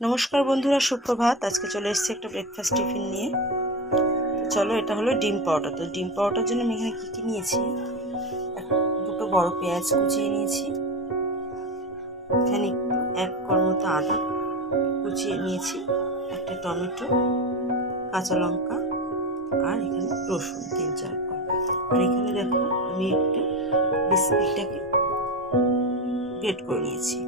নমস্কার বন্ধুরা, সুপ্রভাত। আজকে চলে এসেছি একটা ব্রেকফাস্ট টিফিন নিয়ে। চলো, এটা হলো ডিম পাউডার। তো ডিম পাউডার জন্য আমি এখানে কী নিয়েছি, দুটো বড় পেঁয়াজ কুচিয়ে নিয়েছি, এখানে একটু 1 কোয়া মতো আদা কুচিয়ে নিয়েছি, একটা টমেটো, কাঁচা লঙ্কা, আর এখানে রসুন 3-4 কোয়া। আর এখানে দেখো আমি একটু বিস্কিটটাকে গ্রেট করে নিয়েছি।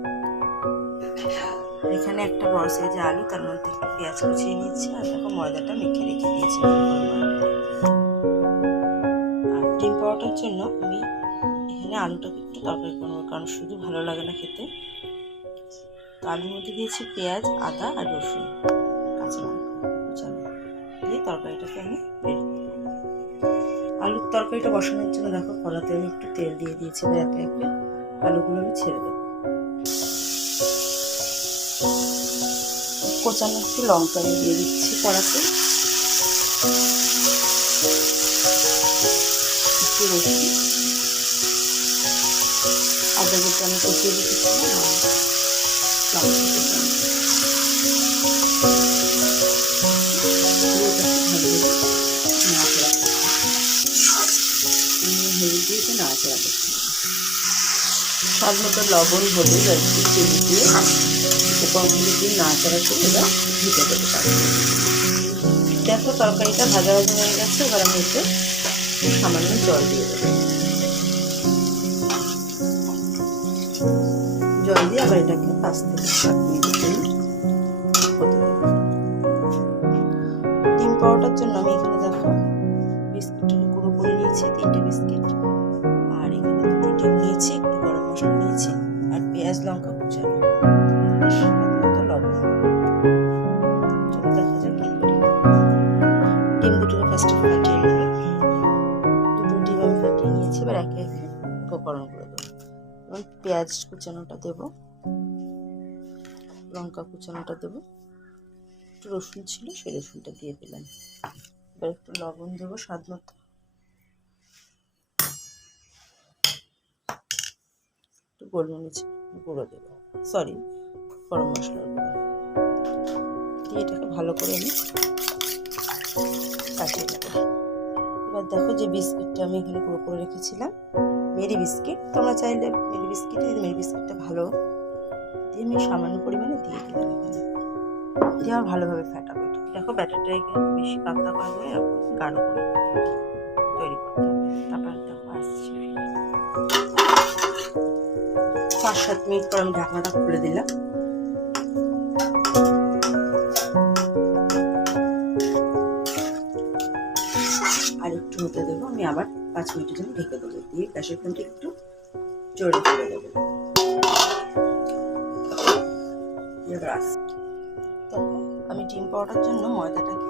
এখানে একটা বড় সাইজের আলু, তার মধ্যে একটু পেঁয়াজ কুচিয়ে নিয়েছি, আর দেখো ময়দাটা মেখে রেখে দিয়েছি। আর ডিম পাউডারের জন্য আমি এখানে আলুটাকে একটু তরকারি করবো, কারণ শুধু ভালো লাগে না খেতে। তো আলুর মধ্যে দিয়েছি পেঁয়াজ, আদা আর রসুন, কাঁচা লঙ্কা কুচানো দিয়ে তরকারিটাকে আমি রেডি করবো। আলুর তরকারিটা বসানোর জন্য দেখো কড়াতে আমি একটু তেল দিয়ে দিয়েছি, একে একে আলুগুলো আমি ছেড়ে দেবো। কোচানো একটু লঙ্কা আমি দিয়ে দিচ্ছি কড়াতে, একটু রসুন, আদা যেটা আমি কষিয়ে রেখেছিলাম, নাড়াচাড়া করতে হবে। স্বাদ মতো লবণ, হলুদ আর একটু চিনি দিয়ে উপকরণগুলো দিয়ে নাড়াচাড়া করে এবার ঢেকে দেবো। দেখো তরকারিটা ভাজা ভাজা হয়ে গেছে। এবার আমি এতে সামান্য জল দিয়ে দেবো। জল দিয়ে আবার এটাকে 5 থেকে 7 মিনিট হতে দেবো। ডিম পাউডার জন্য আমি এখানে দেখো বিস্কিটটা গুঁড়ো করে নিয়েছি, 3টে বিস্কিট, আর এখানে 2টি ডিম নিয়েছি, একটু গরম মশলা নিয়েছি, আর পেঁয়াজ লঙ্কা কুচানো, লবণ। চলো দেখা যাক কি করি। ডিম দুটোকে ফার্স্টে ফাটিয়ে নেবে। 2টো ডিম আমি ফাটিয়ে নিয়েছি। এবার একে একে উপকরণগুলো দেবো। এবং পেঁয়াজ কুচানোটা দেবো, লঙ্কা কুচানোটা দেবো, একটু রসুন ছিল সেই রসুনটা দিয়ে দিলাম। এবার একটু লবণ দেবো স্বাদ মতো, একটু গোলমরিচ গুঁড়ো দেবো, গরম মশলার গুঁড়ো দিয়ে এটাকে ভালো করে আমি কাটিয়ে দেবো। এবার দেখো যে বিস্কিটটা আমি এখানে গুঁড়ো করে রেখেছিলাম, মেরি বিস্কিট, তোমরা চাইলে মেরি বিস্কিট, মেরি বিস্কিটটা ভালো দিয়ে আমি সামান্য পরিমাণে দিয়ে দিলাম। এখানে দিয়ে আর ভালোভাবে ফেটাবো। দেখো ব্যাটারটা কিন্তু বেশি পাতলা করা করে এরকম গাঢ় করে তৈরি করতে হবে। তারপর দেখো আসছি 5-7 মিনিট পর আমি ঢাকনাটা খুলে দিলাম। আর একটু হতে দেবো, আমি আবার 5 মিনিটের জন্য ঢেকে দেবো। দিয়ে গ্যাসের ফ্লেমটা একটু জোরে তুলে দেবো। দেখো আমি ডিম পাউডার জন্য ময়দাটাকে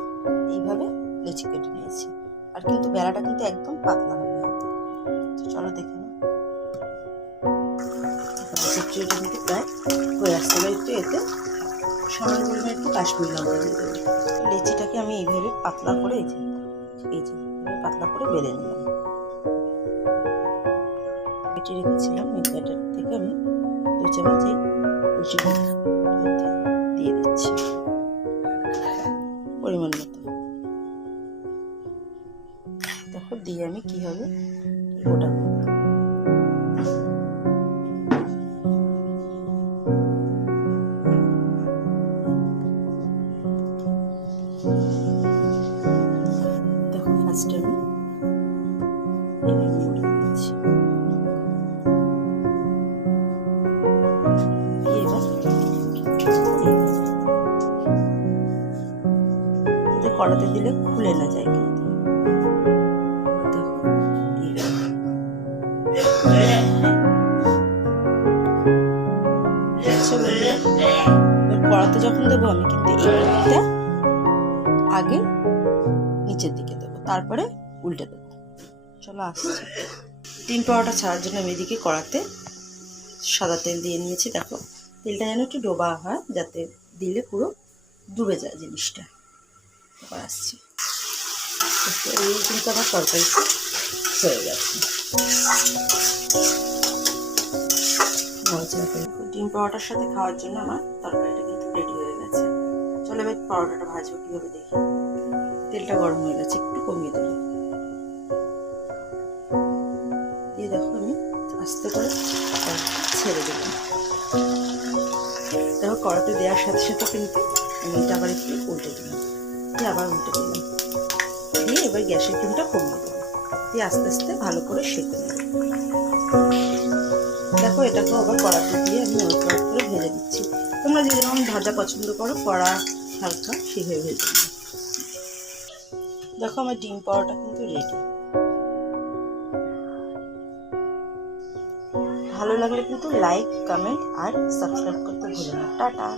এইভাবে লেচি কেটে নিয়েছি, আর কিন্তু বেলাটা কিন্তু একদম পাতলা হবে। চলো দেখে নাও, এটা কিন্তু প্রায় হয়ে আসছে। এবার একটু এতে সামান্য পরিমাণে একটু কাশ্মীরি লঙ্কা দিয়ে দেবো। লেচিটাকে আমি এইভাবে পাতলা করে এই যে পাতলা করে বেলে নিলাম। কেটে রেখেছিলাম এই ব্যাটার থেকে আমি 2 চামচ এই লুচির মধ্যে দিয়ে দিচ্ছি পরিমাণ মতো। দেখো দিয়ে আমি কিভাবে গোটা দেখো ফার্স্টে আমি কড়াতে দিলে খুলে না যায়, কিন্তু কড়াতে যখন দেবো আমি কিন্তু এই দিকটা আগে নিচের দিকে দেবো, তারপরে উল্টে দেবো। চলো আসছি। ডিম পাউডার ছাড়ার জন্য আমি এদিকে কড়াতে সাদা তেল দিয়ে নিয়েছি। দেখো তেলটা যেন একটু ডোবা হয়, যাতে দিলে পুরো ডুবে যায় জিনিসটা। এবার আসছি, এই কিন্তু আমার তরকারিটা হয়ে গেছে। ডিম পাউডার সাথে খাওয়ার জন্য আমার তরকারিটা কিন্তু রেডি হয়ে গেছে। পরোটাটা ভাজবো কীভাবে দেখি। তেলটা গরম হয়ে গেছে, একটু কমিয়ে দেবো। দিয়ে দেখো আমি আস্তে করে ছেড়ে দেবো। দেখো কড়াতে দেওয়ার সাথে সাথে কিন্তু আমি এটা আবার একটু উল্টে দিলাম, দিয়ে আবার উল্টে দিলাম, দিয়ে এবার গ্যাসের ফ্লেমটা কমিয়ে দেবো, দিয়ে আস্তে আস্তে ভালো করে সেঁকে নেব। দেখো এটাকেও আবার কড়াতে দিয়ে আমি ওই করে ভেজে দিচ্ছি। তোমরা যে যেমন ভাজা পছন্দ করো, কড়া হালকা সেভাবে ভেজে দিই। দেখো আমার ডিম পরোটা কিন্তু রেডি। ভালো লাগলে কিন্তু লাইক, কমেন্ট আর সাবস্ক্রাইব করতে ভুলো না। টাটা।